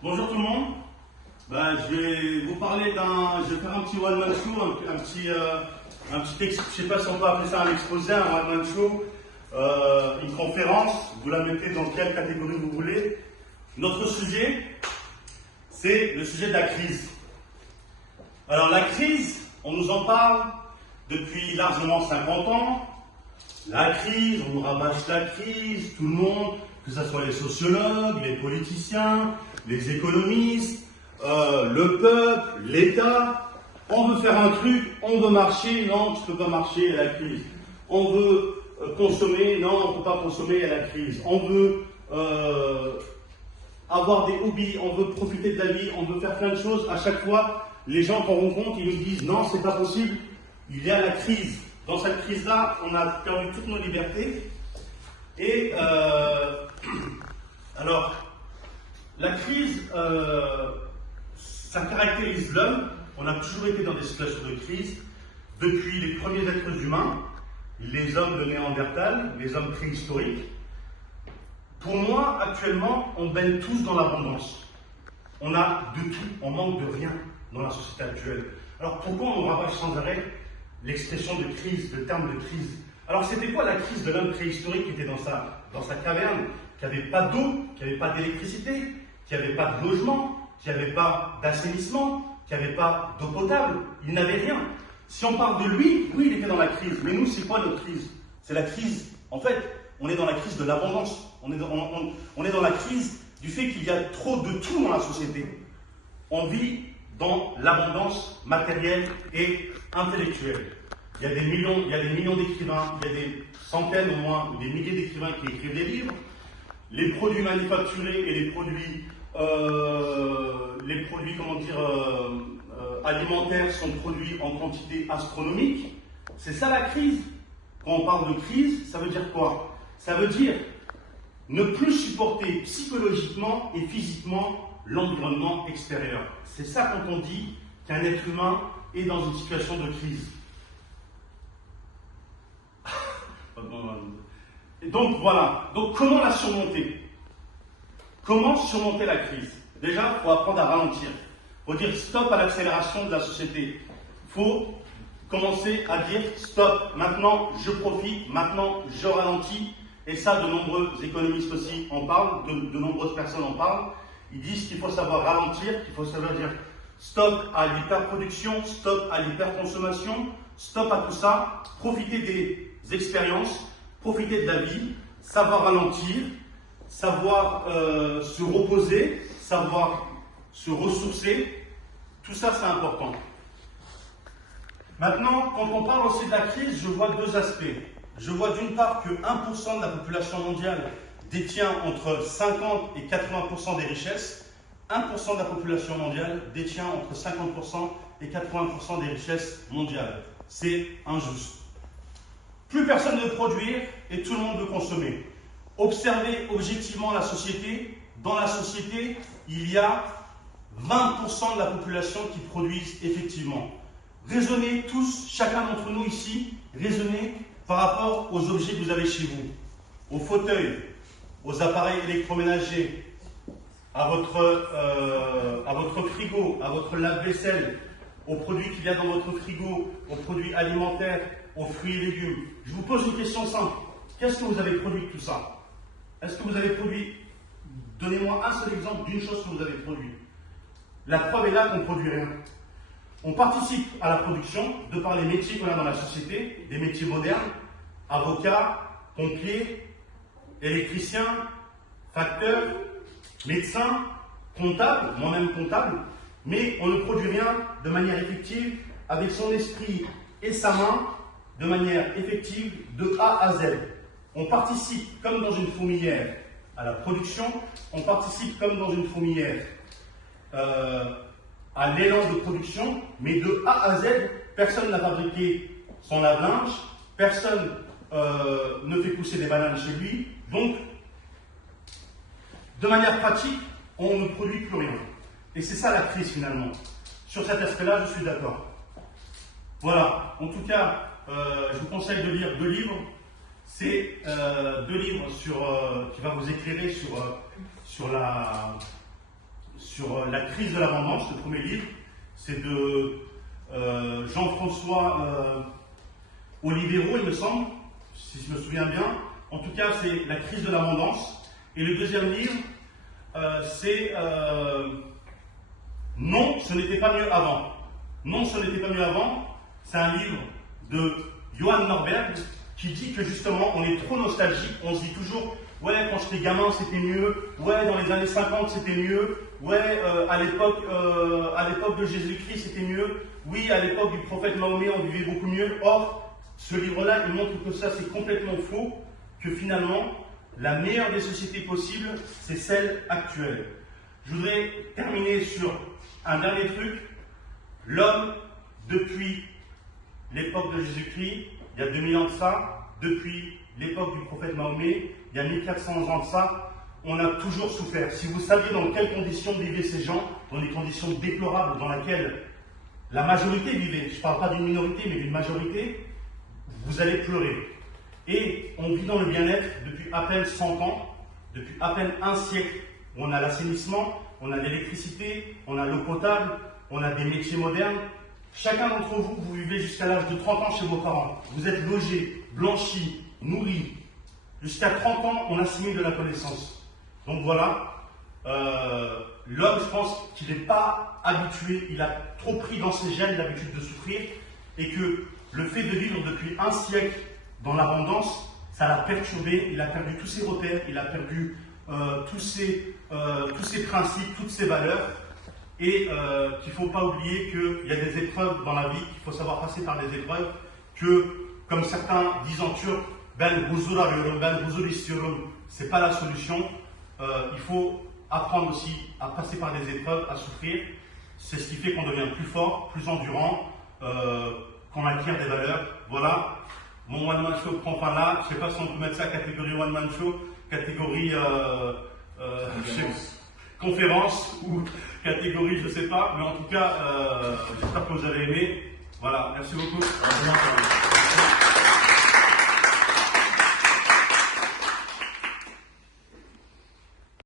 Bonjour tout le monde. Je vais vous parler je vais faire un petit one-man show, un petit je sais pas si on peut appeler ça un exposé, un one-man show, une conférence. Vous la mettez dans quelle catégorie vous voulez. Notre sujet, c'est le sujet de la crise. Alors la crise, on nous en parle depuis largement 50 ans. La crise, on nous rabâche la crise, tout le monde, que ce soit les sociologues, les politiciens, les économistes, le peuple, l'État. On veut faire un truc, on veut marcher, non, tu ne peux pas marcher, il y a la crise. On veut consommer, non, on ne peut pas consommer, il y a la crise. On veut avoir des hobbies, on veut profiter de la vie, on veut faire plein de choses. À chaque fois, les gens qu'on rencontre, ils nous disent non, c'est pas possible, il y a la crise. Dans cette crise-là, on a perdu toutes nos libertés. Et alors, la crise, ça caractérise l'homme. On a toujours été dans des situations de crise depuis les premiers êtres humains, les hommes de Néandertal, les hommes préhistoriques. Pour moi, actuellement, on baigne tous dans l'abondance. On a de tout, on manque de rien dans la société actuelle. Alors pourquoi on rabâche sans arrêt l'expression de crise, le terme de crise? Alors c'était quoi la crise de l'homme préhistorique qui était dans sa caverne, qui n'avait pas d'eau, qui n'avait pas d'électricité, qui n'avait pas de logement, qui n'avait pas d'assainissement, qui n'avait pas d'eau potable? Il n'avait rien. Si on parle de lui, oui, il était dans la crise. Mais nous, c'est quoi notre crise? C'est la crise, en fait, on est dans la crise de l'abondance. On est dans la crise du fait qu'il y a trop de tout dans la société. On vit dans l'abondance matérielle et intellectuelle. Il y a des millions d'écrivains, il y a des centaines au moins, ou des milliers d'écrivains qui écrivent des livres. Les produits manufacturés et les produits alimentaires sont produits en quantité astronomique. C'est ça la crise. Quand on parle de crise, ça veut dire quoi? Ça veut dire ne plus supporter psychologiquement et physiquement l'environnement extérieur. C'est ça quand on dit qu'un être humain est dans une situation de crise. Et donc voilà. Donc comment la surmonter? Comment surmonter la crise? Déjà, il faut apprendre à ralentir. Il faut dire stop à l'accélération de la société. Il faut commencer à dire stop. Maintenant, je profite. Maintenant, je ralentis. Et ça, de nombreux économistes aussi en parlent. De nombreuses personnes en parlent. Ils disent qu'il faut savoir ralentir, qu'il faut savoir dire stop à l'hyperproduction, stop à l'hyperconsommation, stop à tout ça, profiter des expériences, profiter de la vie, savoir ralentir, savoir se reposer, savoir se ressourcer. Tout ça, c'est important. Maintenant, quand on parle aussi de la crise, je vois deux aspects. Je vois d'une part que 1% de la population mondiale détient entre 50 et 80% des richesses. 1% de la population mondiale détient entre 50% et 80% des richesses mondiales. C'est injuste. Plus personne ne veut produire et tout le monde veut consommer. Observez objectivement la société. Dans la société, il y a 20% de la population qui produisent effectivement. Raisonnez tous, chacun d'entre nous ici, raisonnez par rapport aux objets que vous avez chez vous, aux fauteuils, aux appareils électroménagers, à votre frigo, à votre lave-vaisselle, aux produits qu'il y a dans votre frigo, aux produits alimentaires, aux fruits et légumes. Je vous pose une question simple. Qu'est-ce que vous avez produit de tout ça? Est-ce que vous avez produit? Donnez-moi un seul exemple d'une chose que vous avez produit. La preuve est là qu'on ne produit rien. On participe à la production de par les métiers qu'on a dans la société, des métiers modernes, avocats, pompiers, électriciens, facteurs, médecins, comptables, moi-même comptable, mais on ne produit rien de manière effective avec son esprit et sa main de manière effective de A à Z. On participe comme dans une fourmilière à la production, on participe comme dans une fourmilière à l'élan de production, mais de A à Z, personne n'a fabriqué son lave-linge, personne ne fait pousser des bananes chez lui, donc de manière pratique, on ne produit plus rien. Et c'est ça la crise finalement. Sur cet aspect-là, je suis d'accord. Voilà, en tout cas, je vous conseille de lire 2 livres. C'est 2 livres qui vont vous éclairer sur sur la crise de l'abondance. Le premier livre, c'est de Jean-François Olivero, il me semble, si je me souviens bien. En tout cas, c'est la crise de l'abondance. Et le deuxième livre, c'est Non, ce n'était pas mieux avant. Non, ce n'était pas mieux avant. C'est un livre de Johan Norberg qui dit que justement, on est trop nostalgique. On se dit toujours, ouais, quand j'étais gamin, c'était mieux. Ouais, dans les années 50, c'était mieux. Ouais, à l'époque de Jésus-Christ, c'était mieux. Oui, à l'époque du prophète Mahomet, on vivait beaucoup mieux. Or, ce livre-là, il montre que ça, c'est complètement faux. Que finalement, la meilleure des sociétés possibles, c'est celle actuelle. Je voudrais terminer sur un dernier truc. L'homme, depuis l'époque de Jésus-Christ, il y a 2000 ans de ça, depuis l'époque du prophète Mahomet, il y a 1400 ans de ça, on a toujours souffert. Si vous saviez dans quelles conditions vivaient ces gens, dans des conditions déplorables dans lesquelles la majorité vivait, je ne parle pas d'une minorité, mais d'une majorité, vous allez pleurer. Et on vit dans le bien-être depuis à peine 100 ans, depuis à peine un siècle. On a l'assainissement, on a l'électricité, on a l'eau potable, on a des métiers modernes. Chacun d'entre vous, vous vivez jusqu'à l'âge de 30 ans chez vos parents. Vous êtes logés, blanchis, nourris. Jusqu'à 30 ans, on assimile de la connaissance. Donc voilà, l'homme, je pense qu'il n'est pas habitué, il a trop pris dans ses gènes l'habitude de souffrir, et que le fait de vivre depuis un siècle dans l'abondance, ça l'a perturbé, il a perdu tous ses repères, il a perdu tous ses principes, toutes ses valeurs, et qu'il ne faut pas oublier qu'il y a des épreuves dans la vie, qu'il faut savoir passer par des épreuves, que, comme certains disent en turc, ben huzur arıyorum, ben huzur istiyorum, c'est pas la solution. Il faut apprendre aussi à passer par des épreuves, à souffrir. C'est ce qui fait qu'on devient plus fort, plus endurant, qu'on acquiert des valeurs. Voilà, mon One Man Show prend fin là. Je ne sais pas si on peut mettre ça catégorie One Man Show, catégorie conférence ou catégorie, je ne sais pas. Mais en tout cas, j'espère que vous avez aimé. Voilà, merci beaucoup.